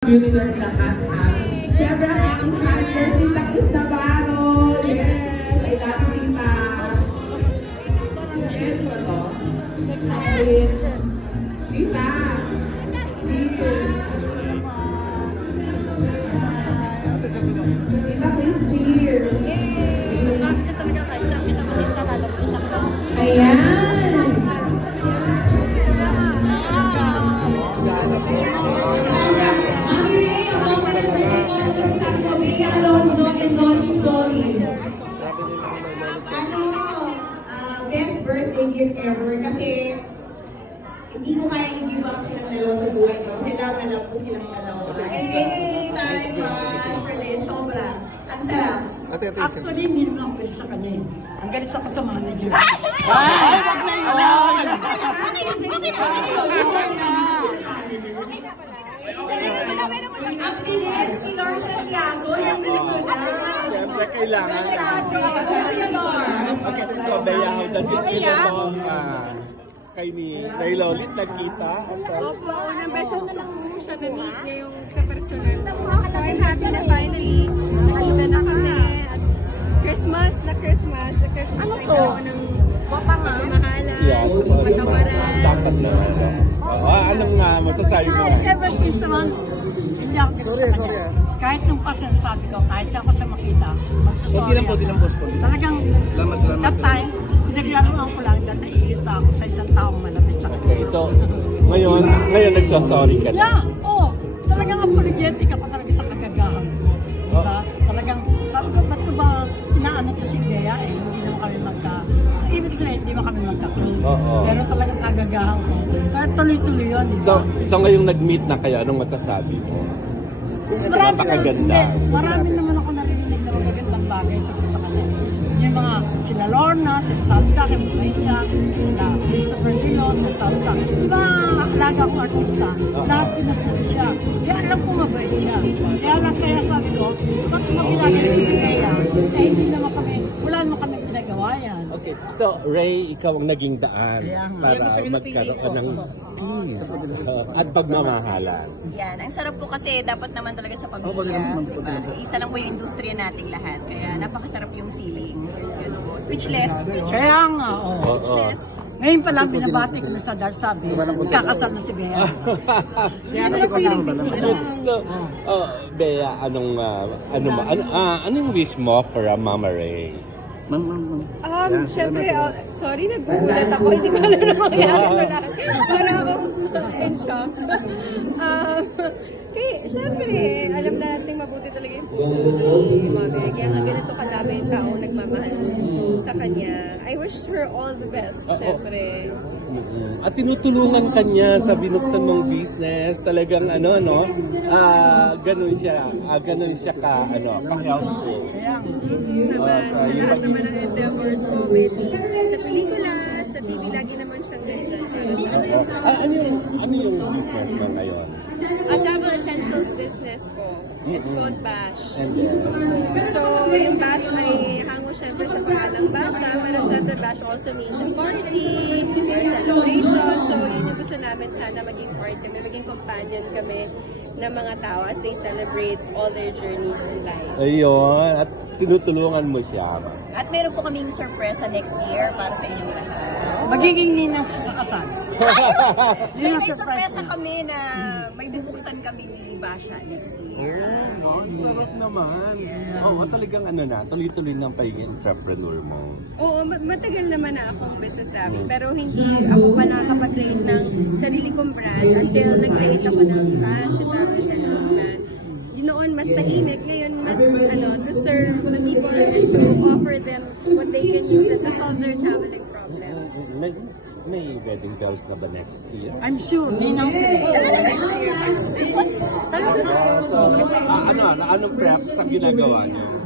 Beauty ng lahat ha. Siyempre ang partner Tita Chris Navarro. Yes, I love Tita. Yes, ano? Tita. Cheers. Tita Chris, cheers. Sabi ka talaga kahit sa pinakamalita ka, nagpinak ka. Ayan! Mami Ray, ako pa ng birthday ko na sabi ko, Bea Alonzo and Golden Solis. Best birthday gift ever kasi hindi ko kaya i-give up silang dalawa sa buhay ko. Kasi love na love ko silang dalawa. And thank you very much for this. Sobra. Ang sarap. Actually, hindi naman ako pwede sa kanya eh. Ang galit ako sa manager. Ay, wag na yun! Ang bilis, Ilor Santiago, yung bilis mo na. Siyempre, kailangan. Okay, ito, Bea, how does it feel itong kay ni Lolit nagkita? Opo, unang beses ko po siya na-meet ngayong sa personal. So I'm happy na finally nakita na kami. At Christmas ay ako ng pagmamahalan, patawaran. Dapat na. Anong masasabi mo? Ever since naman, hindi ako pinag sa kanya. Kahit nung pasyon sabi ko, kahit siya ako siya makita, magsasorry ako. Talagang, that time, pinaglaruan ko lang dahil naiirita ako sa isang taong malapit sa kanya. Okay, so, ngayon nagsasorry ka na? Yeah, oo. Talagang apologetic ako talaga sa kagagahan ko. Diba? Talagang, sabi ko, ba't ko ba inaano to si Bea eh, hindi naman kami ibig sabihin, hindi naman kami magka-close. Pero talagang kagagahan ko. Kaya tuloy-tuloy yun, diba? So ngayong nag-meet na kayo, anong masasabi mo? Marami naman ako narinig na magagandang bagay tungkol sa kanya. Yung mga sila Lorna, sinasabi sa akin, mabait siya, sila Christopher Dillon, sinasabi sa akin. Diba, alaga akong artista, lahat pinapuli siya. Kaya alam ko mabait siya. Kaya sabi ko, bakit mo ginagaling si Bea? Eh, hindi naman kami, wala naman kami pinagawa yan. Okay, so Ray, ikaw ang naging daan para magkaroon ng at pagmamahalan. Yan, ang sarap po kasi dapat naman talaga sa pamilya, diba? Isa lang po yung industriya nating lahat, kaya napakasarap yung feeling. Yun po. Speechless. Kaya nga, speechless. Ngayon pa lang binabati ko na sa dahil sabi, kakasal na si Bea. So, Bea, anong wish mo for Mama Ray? Siyempre, sorry, nagugulat ako. Hindi ko alam na mangyari na lang. Para akong in shock. Siyempre, alam na natin mabuti talaga yung puso ni Mami. Kaya nga ganito kadami yung tao nagmamahal sa kanya. I wish her all the best, siyempre. At tinutulungan kanya sa binuksan mong business. Talagang ganun siya ka-helpful. Lahat naman ang endeavors ko. Sa pelikula, sa TV, lagi naman siyang nandyan. Ano yung business mo ngayon? A travel essentials business ko. It's called Bash. So, yung Bash ay hango syempre sa pangalang Basha, pero syempre Bash also means a party or celebration. So, yun yung gusto namin sana maging part kami, maging companion kami ng mga tao as they celebrate all their journeys in life. Ayun, at tinutulungan mo siya. At meron po kaming surpresa next year para sa inyong lahat. Magiging ninang sa kasal. May surpresa kami na may bubuksan kami ni Basha next year. Sarap naman. Talagang tuloy-tuloy ng pagiging entrepreneur mo. Oo, matagal naman na akong business savvy, pero hindi ako pa nakakapag-create ng sarili kong brand until nag-create ako ng Bash, yung Travel Essentials brand. Noon mas tahimik, ngayon mas to serve the people and to offer them what they can use and to solve their traveling problems. May wedding bells na ba next year? I'm sure, ninang sila. Anong prep sa ginagawa niyo?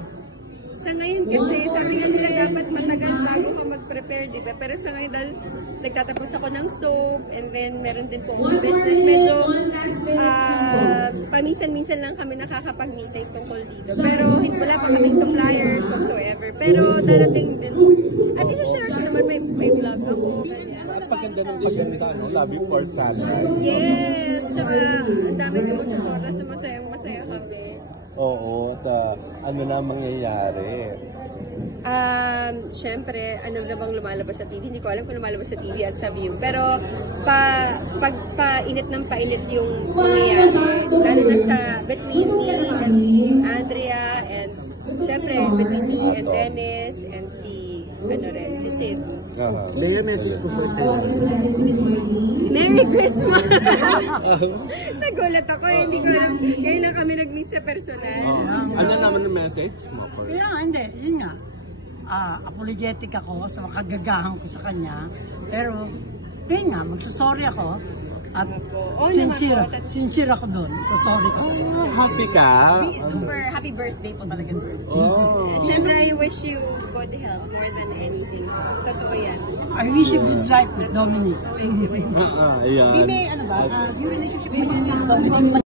Sa ngayon kasi sabi nga nila dapat matagal bago ka mag-prepare, di ba? Pero sa ngayon dahil nagtatapos ako ng soap and then meron din po akong business. Medyo paminsan-minsan lang kami nakakapag-meeting tungkol dito. Pero wala pa kaming suppliers whatsoever. Pero darating din. At i-share ko naman may vlog ako. At paganda ng paganda, no? Love before sunrise. Yes! Tsaka ang dami sumusuporta, masaya kami. Oo, at ano na mangyayari? Siyempre, ano na bang lumalabas sa TV? Hindi ko alam kung lumalabas sa TV at sa View. Pero, pag painit ng painit yung mangyayari, lalo na sa between me and Andrea, and siyempre, between me and Dennis, and si Sid. Lea, message ko for Merry Christmas! Nagulat ako, hindi ko alam. Ngayon lang kami nag-meet sa personal. Ano naman ang message mo? Kaya hindi, yun nga. Apologetic ako sa makagagahan ko sa kanya. Pero, yun nga, magsasorry ako. At sincere ako doon sa sorry ko. Happy ka? Super happy birthday po talaga. Siyempre, I wish you good health more than anything. Totoo yan. I wish you good life with Dominic. Ayan. May ano ba? Yung relationship mo